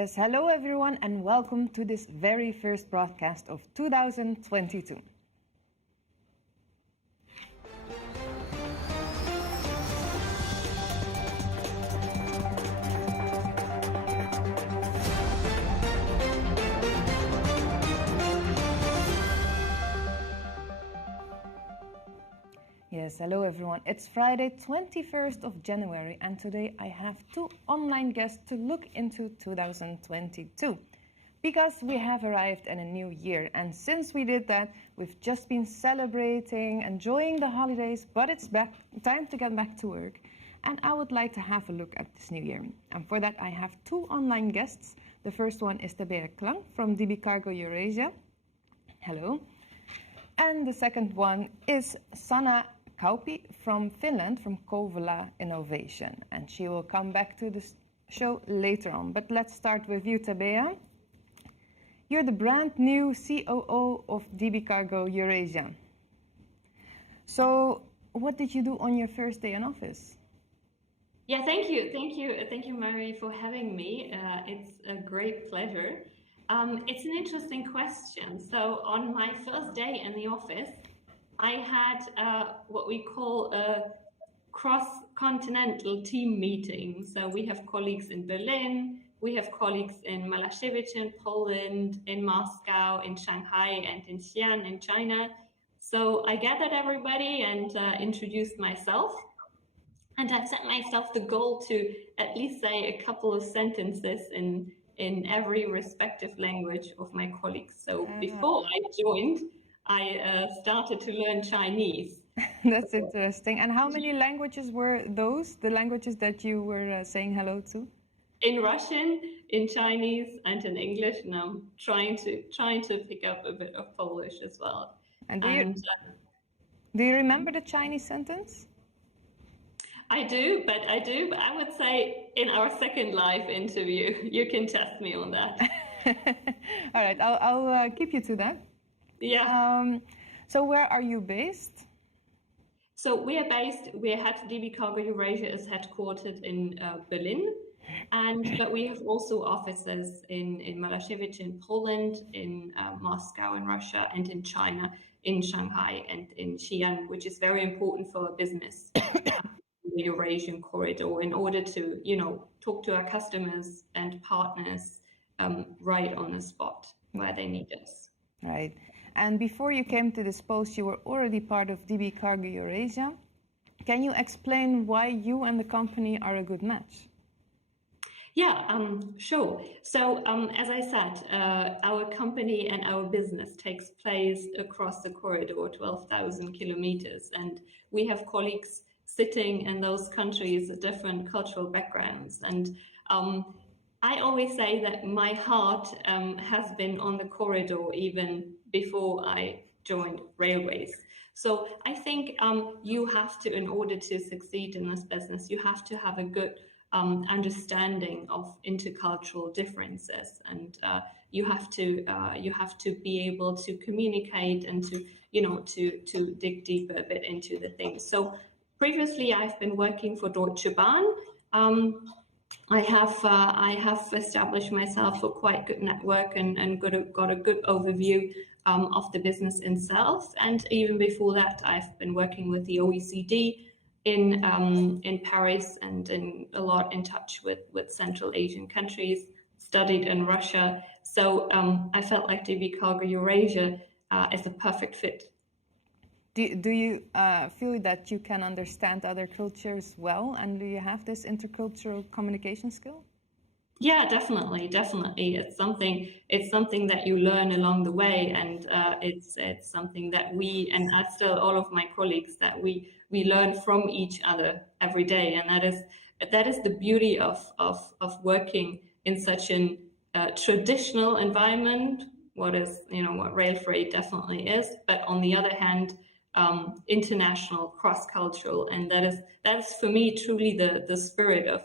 Yes, hello everyone, and welcome to this very first broadcast of 2022. Yes, hello everyone. It's Friday, 21st of January, and today I have two online guests to look into 2022. Because we have arrived in a new year, and since we did that, we've just been celebrating, enjoying the holidays, but it's time to get back to work. And I would like to have a look at this new year. And for that, I have two online guests. The first one is Tabea Klang from DB Cargo Eurasia. Hello. And the second one is Sanna Kauppi from Finland, from Kouvola Innovation, and she will come back to the show later on. But let's start with you, Tabea. You're the brand new COO of DB Cargo Eurasia. So what did you do on your first day in office? Yeah, thank you, Mary, for having me. It's a great pleasure. It's an interesting question. So on my first day in the office, I had what we call a cross-continental team meeting. So we have colleagues in Berlin, we have colleagues in Malashevich in Poland, in Moscow, in Shanghai, and in Xi'an in China. So I gathered everybody and introduced myself. And I've set myself the goal to at least say a couple of sentences in every respective language of my colleagues. So before I joined, I started to learn Chinese. That's interesting. And how many languages were those, the languages that you were saying hello to? In Russian, in Chinese, and in English. And I'm trying to pick up a bit of Polish as well. And do you remember the Chinese sentence? I do, but I would say in our second live interview, you can test me on that. All right, I'll keep you to that. Yeah. So where are you based? So we are DB Cargo Eurasia is headquartered in Berlin, but we have also offices in Malashevich in Poland, in Moscow in Russia, and in China, in Shanghai and in Xi'an, which is very important for our business. The Eurasian corridor, in order to, talk to our customers and partners right on the spot where they need us. Right. And before you came to this post, you were already part of DB Cargo Eurasia. Can you explain why you and the company are a good match? Yeah, sure. So as I said, our company and our business takes place across the corridor, 12,000 kilometers, and we have colleagues sitting in those countries with different cultural backgrounds. And I always say that my heart has been on the corridor even before I joined railways. So I think you have to, in order to succeed in this business, you have to have a good understanding of intercultural differences, and you have to be able to communicate and to dig deeper a bit into the things. So previously, I've been working for Deutsche Bahn. I have established myself a quite good network and got a good overview of the business itself. And even before that, I've been working with the OECD in Paris and a lot in touch with Central Asian countries. Studied in Russia, so I felt like DB Cargo Eurasia is a perfect fit. Do you feel that you can understand other cultures well, and do you have this intercultural communication skill? Yeah, definitely. It's something that you learn along the way, and it's something that we, and I still all of my colleagues, that we learn from each other every day, and that is the beauty of working in such an traditional environment. What RailFreight definitely is, but on the other hand, international, cross-cultural, and that is for me truly the spirit of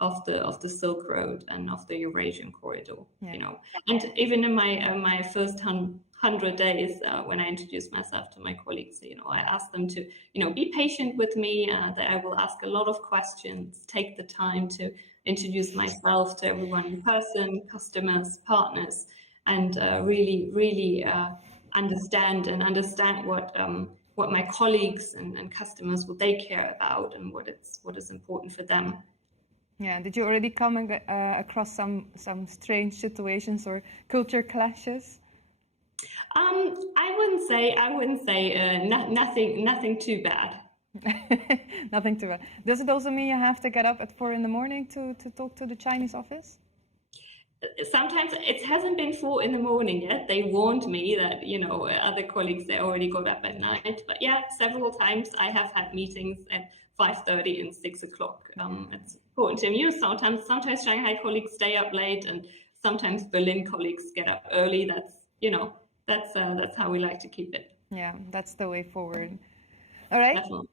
of the Silk Road and of the Eurasian corridor. Yeah. You know, and even in my first 100 days, when I introduced myself to my colleagues, you know, I asked them to, you know, be patient with me, that I will ask a lot of questions, take the time to introduce myself to everyone in person, customers, partners, and really understand what my colleagues and customers, what they care about, and what is important for them. Yeah. Did you already come across some strange situations or culture clashes? I wouldn't say nothing too bad. Nothing too bad. Does it also mean you have to get up at 4 in the morning to talk to the Chinese office? Sometimes it hasn't been 4 in the morning yet. They warned me that, you know, other colleagues, they already got up at night. But yeah, several times I have had meetings at 5:30 and 6 o'clock. It's important to me. Sometimes Shanghai colleagues stay up late, and sometimes Berlin colleagues get up early. That's, you know, that's how we like to keep it. Yeah, that's the way forward. All right. Definitely.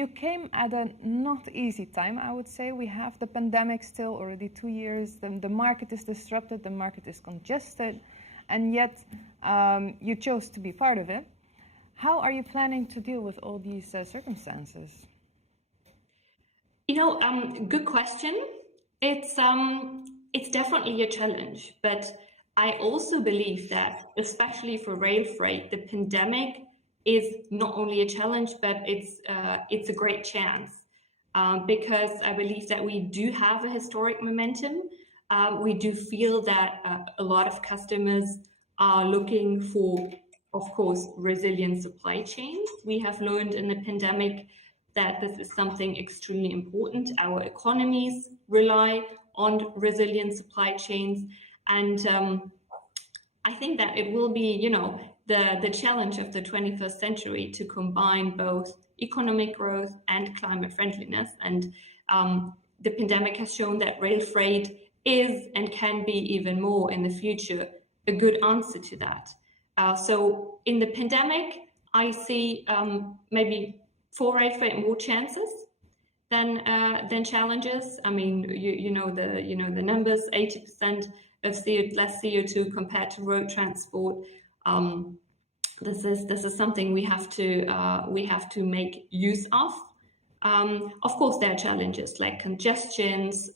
You came at a not easy time, I would say. We have the pandemic still already 2 years. The market is disrupted, the market is congested, and yet you chose to be part of it. How are you planning to deal with all these circumstances? You know, good question. It's definitely a challenge, but I also believe that, especially for rail freight, the pandemic is not only a challenge, but it's a great chance, because I believe that we do have a historic momentum. We do feel that a lot of customers are looking for, of course, resilient supply chains. We have learned in the pandemic that this is something extremely important. Our economies rely on resilient supply chains, and I think that it will be, you know, the challenge of the 21st century to combine both economic growth and climate friendliness. And the pandemic has shown that rail freight is and can be even more in the future a good answer to that. So in the pandemic, I see maybe for rail freight more chances than challenges. I mean, you know the numbers: 80% of less CO2 compared to road transport. This is something we have to make use of. Of course, there are challenges like congestions,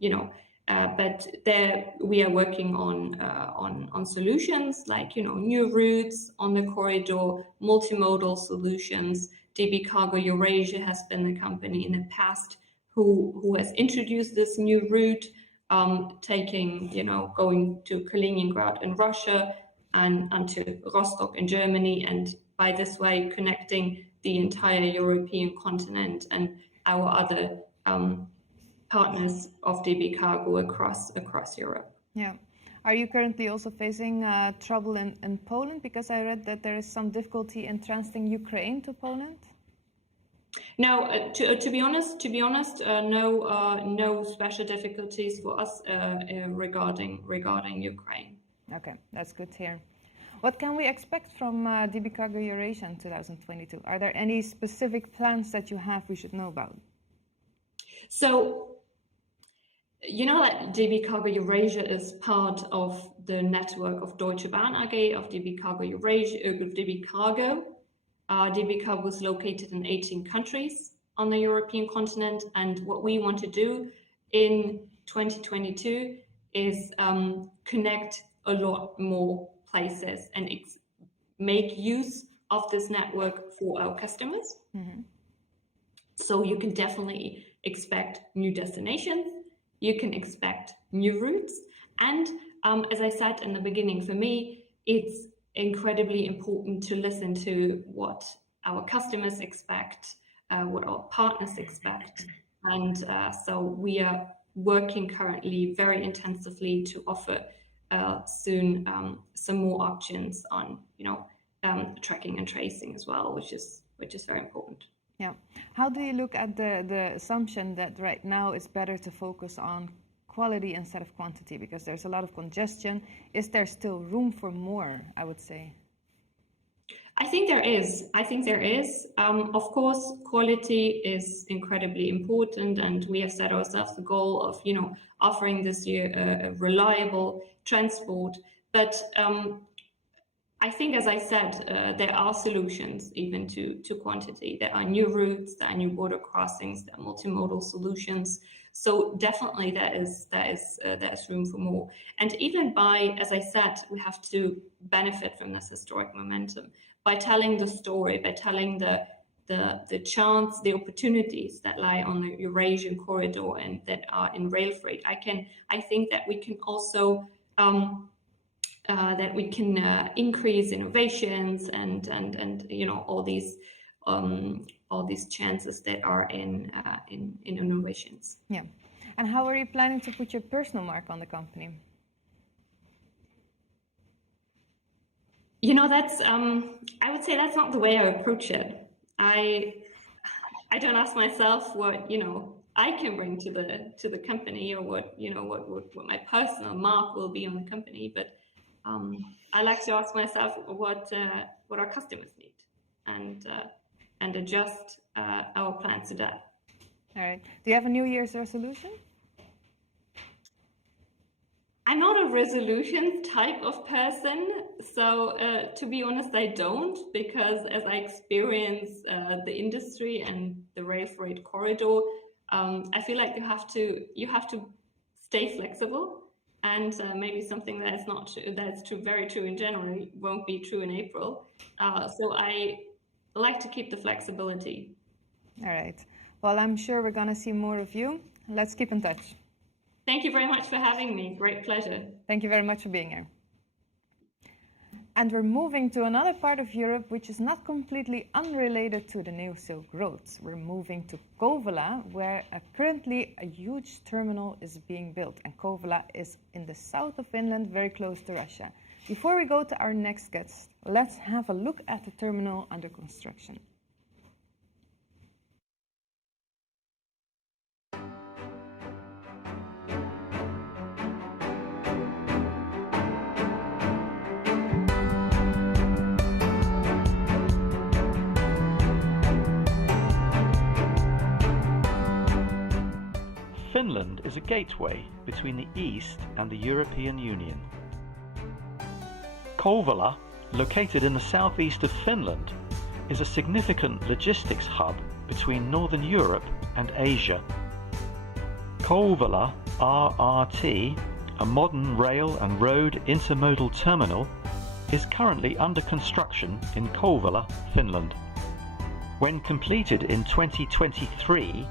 you know, but there we are working on solutions like, you know, new routes on the corridor, multimodal solutions. DB Cargo Eurasia has been the company in the past who has introduced this new route, taking, you know, going to Kaliningrad in Russia and to Rostock in Germany, and by this way connecting the entire European continent and our other partners of DB Cargo across Europe. Yeah. Are you currently also facing trouble in Poland? Because I read that there is some difficulty in transiting Ukraine to Poland. No, to be honest, no special difficulties for us regarding Ukraine. Okay, that's good to hear. What can we expect from DB Cargo Eurasia in 2022? Are there any specific plans that you have we should know about? So, you know that DB Cargo Eurasia is part of the network of Deutsche Bahn AG, of DB Cargo Eurasia, DB Cargo. DB Cargo is located in 18 countries on the European continent, and what we want to do in 2022 is connect a lot more places and make use of this network for our customers. Mm-hmm. So you can definitely expect new destinations, you can expect new routes, and as I said in the beginning, for me, it's incredibly important to listen to what our customers expect, what our partners expect, and so we are working currently very intensively to offer soon some more options on, you know, tracking and tracing as well, which is very important. Yeah. How do you look at the assumption that right now it's better to focus on quality instead of quantity, because there's a lot of congestion? Is there still room for more, I would say? I think there is. Of course, quality is incredibly important, and we have set ourselves the goal of, offering this year a reliable transport. But I think, as I said, there are solutions even to quantity. There are new routes, there are new border crossings, there are multimodal solutions. So definitely there is room for more. And even by, as I said, we have to benefit from this historic momentum by telling the story, by telling the chance, the opportunities that lie on the Eurasian corridor and that are in rail freight. I think that we can also increase innovations and all these chances that are in innovations. Yeah. And how are you planning to put your personal mark on the company? That's I would say that's not the way I approach it. I don't ask myself what I can bring to the company, or what my personal mark will be on the company, but I like to ask myself what our customers need, and adjust our plans to that. All right. Do you have a New Year's resolution? I'm not a resolution type of person, so to be honest, I don't, because as I experience the industry and the rail freight corridor, I feel like you have to stay flexible, and maybe something that is not that's very true in January won't be true in April. So I like to keep the flexibility. All right. Well, I'm sure we're going to see more of you. Let's keep in touch. Thank you very much for having me. Great pleasure. Thank you very much for being here. And we're moving to another part of Europe which is not completely unrelated to the new Silk Roads. We're moving to Kouvola, where currently a huge terminal is being built. And Kouvola is in the south of Finland, very close to Russia. Before we go to our next guest, let's have a look at the terminal under construction. Finland is a gateway between the East and the European Union. Kouvola, located in the southeast of Finland, is a significant logistics hub between Northern Europe and Asia. Kouvola RRT, a modern rail and road intermodal terminal, is currently under construction in Kouvola, Finland. When completed in 2023,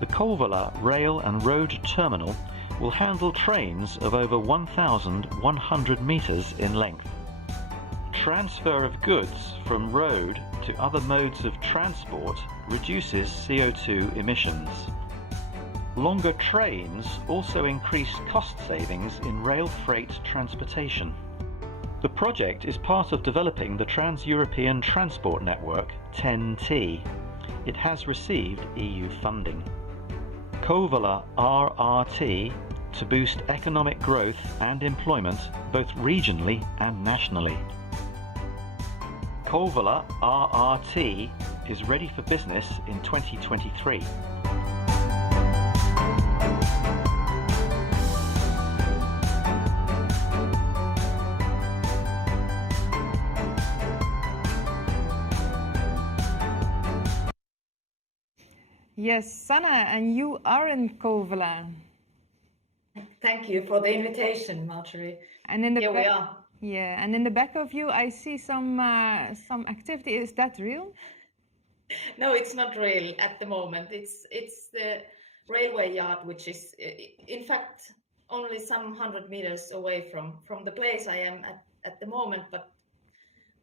the Kouvola Rail and Road Terminal will handle trains of over 1,100 meters in length. Transfer of goods from road to other modes of transport reduces CO2 emissions. Longer trains also increase cost savings in rail freight transportation. The project is part of developing the Trans-European Transport Network, TEN-T. It has received EU funding. Kouvola RRT to boost economic growth and employment both regionally and nationally. Kouvola RRT is ready for business in 2023. Yes, Sanna, and you are in Kouvola. Thank you for the invitation, Marjorie. And in the Here we are. Yeah, and in the back of you, I see some activity. Is that real? No, it's not real at the moment. It's the railway yard, which is in fact only some 100 meters away from the place I am at the moment. But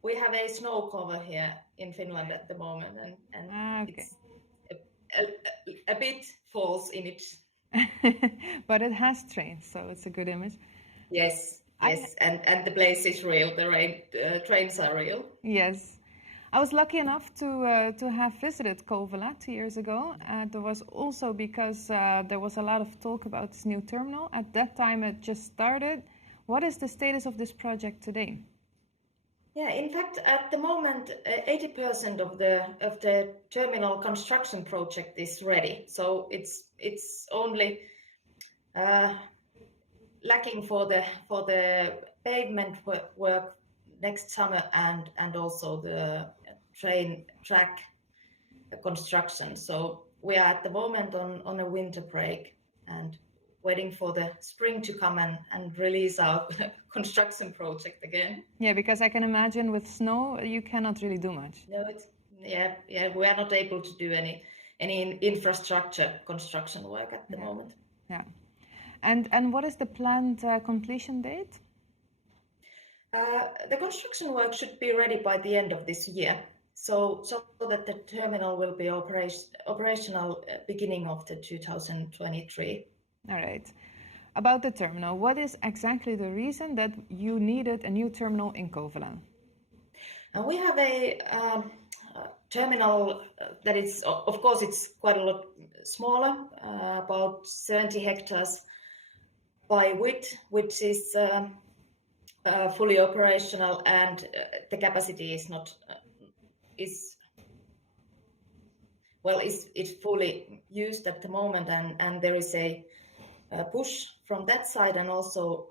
we have a snow cover here in Finland at the moment, and Okay. it's a bit false image. But it has trains, so it's a good image. Yes, and the place is real. The trains are real. Yes. I was lucky enough to have visited Kouvola 2 years ago. There was also because there was a lot of talk about this new terminal. At that time, it just started. What is the status of this project today? Yeah, in fact, at the moment, 80% of the terminal construction project is ready. So it's only lacking for the pavement work next summer and also the train track construction. So we are at the moment on a winter break and waiting for the spring to come and release our construction project again. Yeah, because I can imagine with snow you cannot really do much. No, we are not able to do any infrastructure construction work at the moment. Yeah. And what is the planned completion date? The construction work should be ready by the end of this year, so that the terminal will be operational beginning of the 2023. All right. About the terminal, what is exactly the reason that you needed a new terminal in Kouvola? We have a terminal that is, of course, it's quite a lot smaller, about 70 hectares by width, which is fully operational, and the capacity is not it's fully used at the moment, and there is a push from that side, and also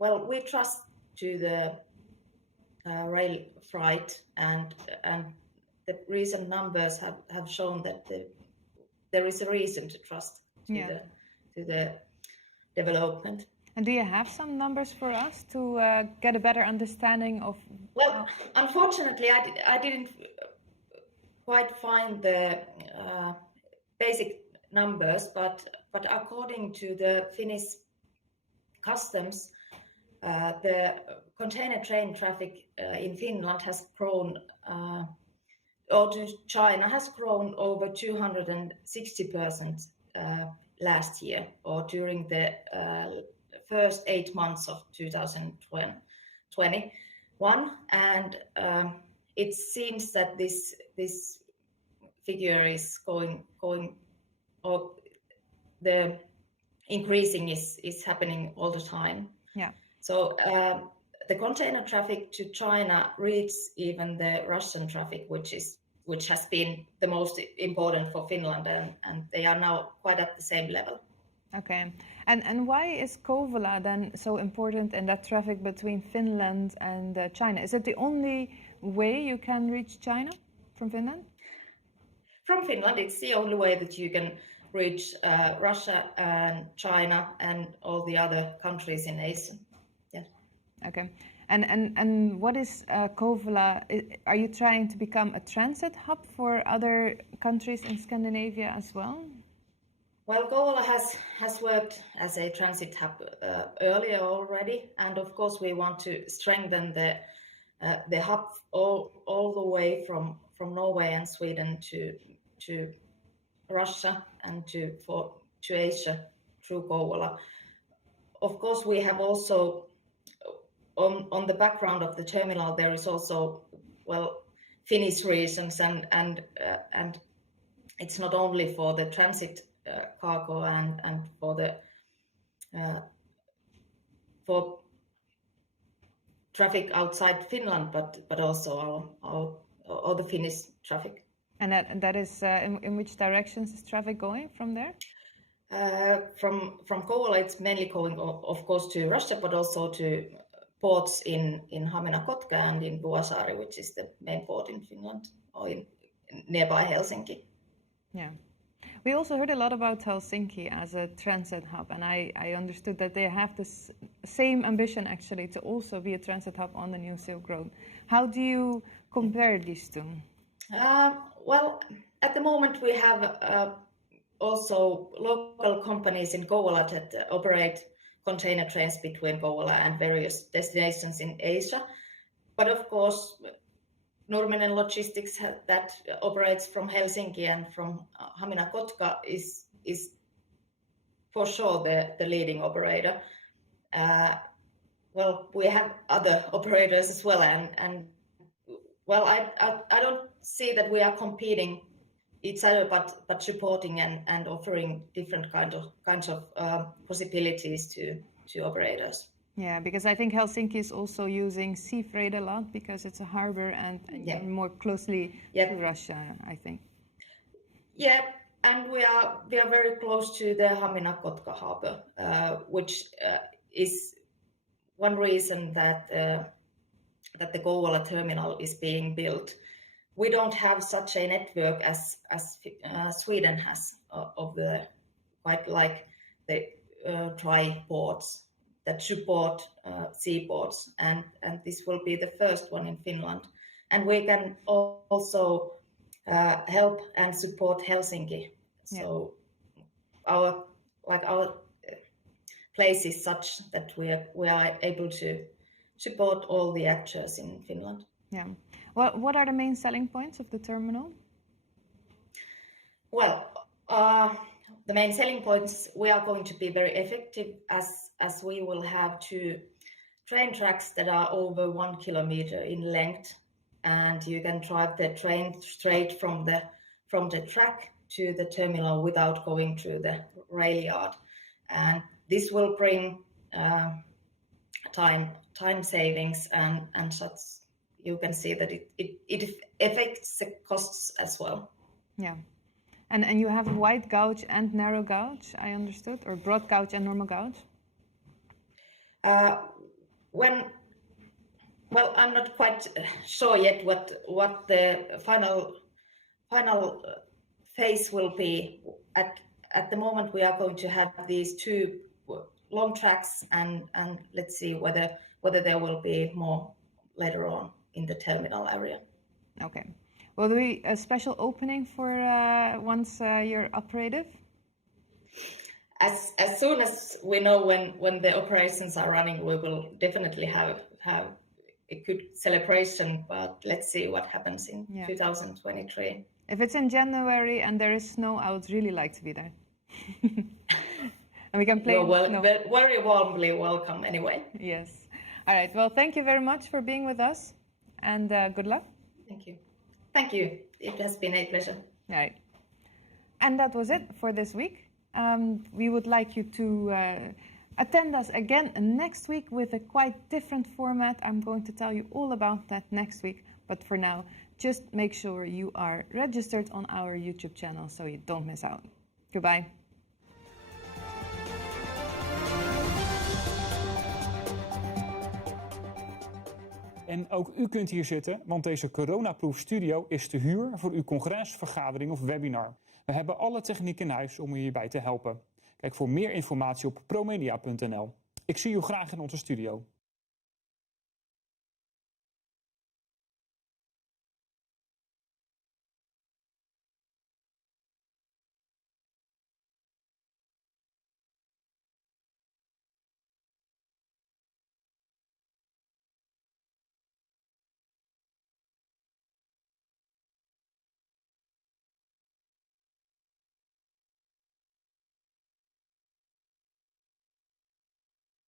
we trust to the RailFreight, and the recent numbers have shown that there is a reason to trust to the development. And do you have some numbers for us to get a better understanding of? Well, unfortunately, I didn't quite find the basic numbers, but according to the Finnish customs, the container train traffic in Finland has grown, or to China has grown over 260% last year, or during the first 8 months of 2021, and it seems that this figure is going, or the increasing is happening all the time. Yeah. So the container traffic to China reaches even the Russian traffic, which has been the most important for Finland, and they are now quite at the same level. Okay, and why is Kouvola then so important in that traffic between Finland and China? Is it the only way you can reach China from Finland? From Finland, it's the only way that you can reach Russia and China and all the other countries in Asia. Yeah. Okay, and what is Kouvola? Are you trying to become a transit hub for other countries in Scandinavia as well? Well, Kouvola has worked as a transit hub earlier already, and of course we want to strengthen the hub all the way from Norway and Sweden to Russia and to Asia through Kouvola. Of course, we have also on the background of the terminal there is also Finnish reasons, and it's not only for the transit cargo and for traffic outside Finland, but also all the Finnish traffic. And that is in which directions is traffic going from there? From Kouvola, it's mainly going, of course, to Russia, but also to ports in Hamina-Kotka and in Vuosaari, which is the main port in Finland, or in nearby Helsinki. Yeah. We also heard a lot about Helsinki as a transit hub, and I understood that they have this same ambition actually to also be a transit hub on the new Silk Road. How do you compare these two? Well, at the moment we have also local companies in Kouvola that operate container trains between Kouvola and various destinations in Asia. But of course, Nurminen Logistics that operates from Helsinki and from Hamina-Kotka is for sure the leading operator. We have other operators as well, and I don't see that we are competing each other, but supporting and offering different kinds of possibilities to operators. Yeah, because I think Helsinki is also using sea freight a lot because it's a harbor and you're more closely to Russia, I think. Yeah, and we are very close to the Hamina-Kotka harbor, which is one reason that the Kouvola terminal is being built. We don't have such a network as Sweden has of the quite like the dry ports that support seaports, and this will be the first one in Finland. And we can also help and support Helsinki. So our place is such that we are able to support all the actors in Finland. Yeah. Well, what are the main selling points of the terminal? Well, the main selling points, we are going to be very effective as we will have 2 train tracks that are over 1 kilometer in length, and you can drive the train straight from the track to the terminal without going through the rail yard. And this will bring time savings and such. You can see that it affects the costs as well. Yeah. And you have wide gauge and narrow gauge, I understood, or broad gauge and normal gauge? Well, I'm not quite sure yet what the final phase will be. At the moment, we are going to have these 2 long tracks, and let's see whether there will be more later on in the terminal area. Okay. Will there be a special opening for once you're operative? As soon as we know when the operations are running, we will definitely have a good celebration. But let's see what happens in 2023. If it's in January and there is snow, I would really like to be there. And we can play. You're very warmly welcome anyway. Yes. All right. Well, thank you very much for being with us, and good luck. Thank you. Thank you. It has been a pleasure. All right. And that was it for this week. We would like you to attend us again next week with a quite different format. I'm going to tell you all about that next week. But for now, just make sure you are registered on our YouTube channel so you don't miss out. Goodbye. En ook u kunt hier zitten, want deze coronaproof studio is te huur voor uw congres, vergadering of webinar. We hebben alle techniek in huis om u hierbij te helpen. Kijk voor meer informatie op promedia.nl. Ik zie u graag in onze studio.